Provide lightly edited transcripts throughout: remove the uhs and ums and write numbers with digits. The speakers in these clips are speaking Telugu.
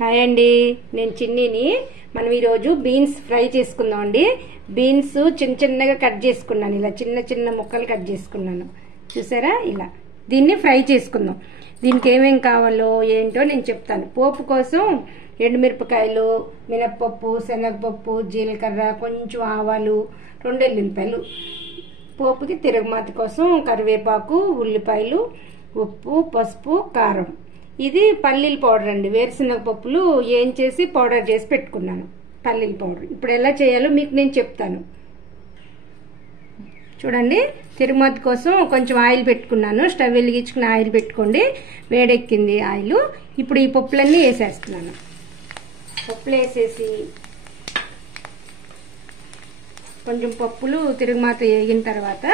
హాయ్ అండి, నేను చిన్నిని. మనం ఈరోజు బీన్స్ ఫ్రై చేసుకుందాం అండి. బీన్స్ చిన్న చిన్నగా కట్ చేసుకున్నాను, ఇలా చిన్న చిన్న ముక్కలు కట్ చేసుకున్నాను. చూసారా, ఇలా దీన్ని ఫ్రై చేసుకుందాం. దీనికి ఏమేం కావాలో ఏంటో నేను చెప్తాను. పోపు కోసం ఎండుమిరపకాయలు, మినప్పప్పు, శనగపప్పు, జీలకర్ర, కొంచెం ఆవాలు, 2 ఎల్లుల్లిపాయలు. పోపుకి తిరుగుమాత కోసం కరివేపాకు, ఉల్లిపాయలు, ఉప్పు, పసుపు, కారం. ఇది పల్లీల పౌడర్ అండి. వేరుశనగ పప్పులు ఏం చేసి పౌడర్ చేసి పెట్టుకున్నాను, పల్లీల పౌడర్. ఇప్పుడు ఎలా చేయాలో మీకు నేను చెప్తాను. చూడండి, తిరుగుమాత కోసం కొంచెం ఆయిల్ పెట్టుకున్నాను. స్టవ్ వెలిగించుకుని ఆయిల్ పెట్టుకోండి. వేడెక్కింది ఆయిల్. ఇప్పుడు ఈ పప్పులన్నీ వేసేస్తున్నాను. పప్పులు వేసేసి కొంచెం పప్పులు తిరుగుమాత వేగిన తర్వాత,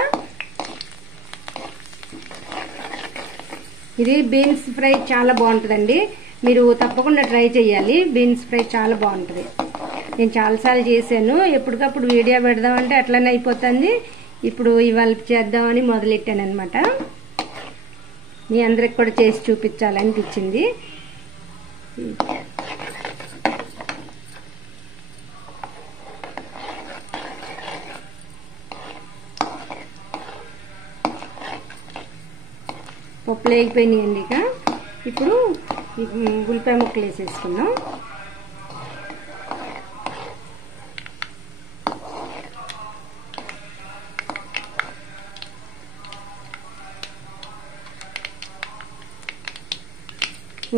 ఇది బీన్స్ ఫ్రై చాలా బాగుంటుందండి. మీరు తప్పకుండా ట్రై చేయాలి. బీన్స్ ఫ్రై చాలా బాగుంటుంది. నేను చాలాసార్లు చేశాను. ఎప్పటికప్పుడు వీడియో పెడదామంటే అట్లనే అయిపోతుంది. ఇప్పుడు ఇవాళ చేద్దామని మొదలెట్టాను అనమాట. మీ అందరికి కూడా చేసి చూపించాలనిపించింది. పప్పులు వేగిపోయినాయండి. ఇక ఇప్పుడు ఉల్లిపాయ ముక్కలు వేసేసుకుందాం.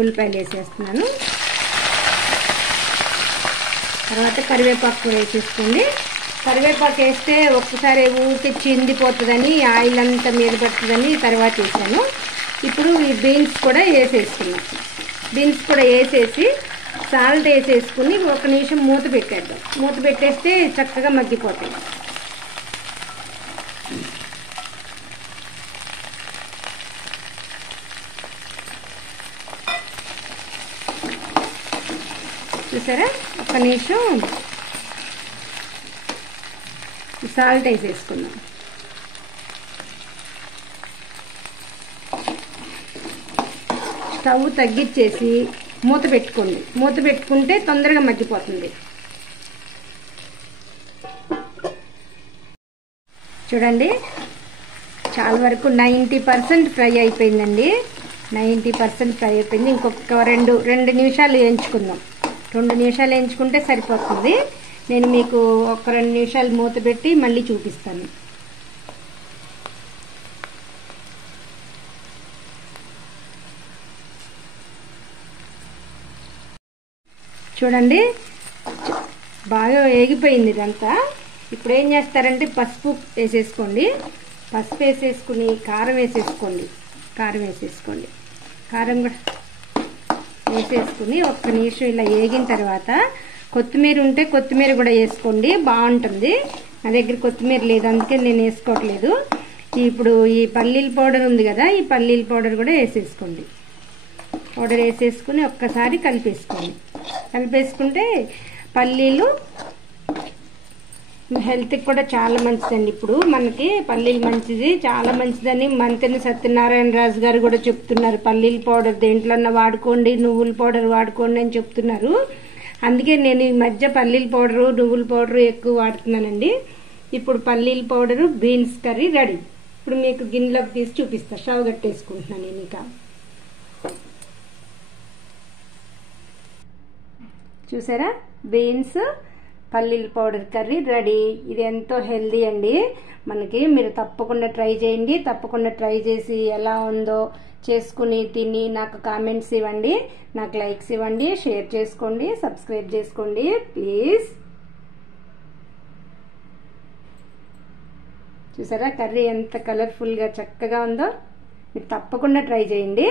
ఉల్లిపాయలు వేసేస్తున్నాను. తర్వాత కరివేపాకు కూడా వేసేసుకోండి. కరివేపాకు వేస్తే ఒక్కసారి ఊరికి చిందిపోతుందని, ఆయిల్ అంతా మీద పడుతుందని తర్వాత వేసాను. ఇప్పుడు ఈ బీన్స్ కూడా వేసేసుకున్నాం. బీన్స్ కూడా వేసేసి సాల్ట్ వేసేసుకుని 1 నిమిషం మూత పెట్టేద్దాం. మూత పెట్టేస్తే చక్కగా మగ్గిపోతాయి. చూసారా, 1 నిమిషం సాల్ట్ వేసేసుకున్నాం. స్టవ్ తగ్గించేసి మూత పెట్టుకోండి. మూత పెట్టుకుంటే తొందరగా మగ్గిపోతుంది. చూడండి, చాలా వరకు 90% ఫ్రై అయిపోయిందండి. 90% ఫ్రై అయిపోయింది. ఇంకొక 2 నిమిషాలు వేయించుకుందాం. 2 నిమిషాలు వేయించుకుంటే సరిపోతుంది. నేను మీకు ఒక 2 నిమిషాలు మూత పెట్టి మళ్ళీ చూపిస్తాను. చూడండి, బాగా వేగిపోయింది ఇదంతా. ఇప్పుడు ఏం చేస్తారంటే పసుపు వేసేసుకోండి. పసుపు వేసేసుకుని కారం వేసేసుకోండి. కారం కూడా వేసేసుకుని 1 నిమిషం ఇలా వేగిన తర్వాత కొత్తిమీర ఉంటే కొత్తిమీర కూడా వేసుకోండి, బాగుంటుంది. నా దగ్గర కొత్తిమీర లేదు, అందుకే నేను వేసుకోవట్లేదు. ఇప్పుడు ఈ పల్లీల పౌడర్ ఉంది కదా, ఈ పల్లీల పౌడర్ కూడా వేసేసుకోండి. పౌడర్ వేసేసుకుని ఒక్కసారి కలిపేసుకుంటే పల్లీలు హెల్త్కి కూడా చాలా మంచిదండి. ఇప్పుడు మనకి పల్లీలు మంచిది, చాలా మంచిదని మంతెన సత్యనారాయణ రాజు గారు కూడా చెప్తున్నారు. పల్లీల పౌడర్ దేంట్లోన్నా వాడుకోండి, నువ్వుల పౌడర్ వాడుకోండి అని చెప్తున్నారు. అందుకే నేను ఈ మధ్య పల్లీల పౌడరు, నువ్వుల పౌడరు ఎక్కువ వాడుతున్నానండి. ఇప్పుడు పల్లీల పౌడరు బీన్స్ కర్రీ రెడీ. ఇప్పుడు మీకు గిన్నెలోకి తీసి చూపిస్తా. స్టవ్ కట్టేసుకుంటున్నాను నేను. ఇక చూసారా, బీన్స్ పల్లీల పౌడర్ కర్రీ రెడీ. ఇది ఎంతో హెల్దీ అండి మనకి. మీరు తప్పకుండా ట్రై చేయండి. తప్పకుండా ట్రై చేసి ఎలా ఉందో చేసుకుని తిని నాకు కామెంట్స్ ఇవ్వండి, నాకు లైక్స్ ఇవ్వండి, షేర్ చేసుకోండి, సబ్స్క్రైబ్ చేసుకోండి ప్లీజ్. చూసారా, కర్రీ ఎంత కలర్ఫుల్గా చక్కగా ఉందో. మీరు తప్పకుండా ట్రై చేయండి.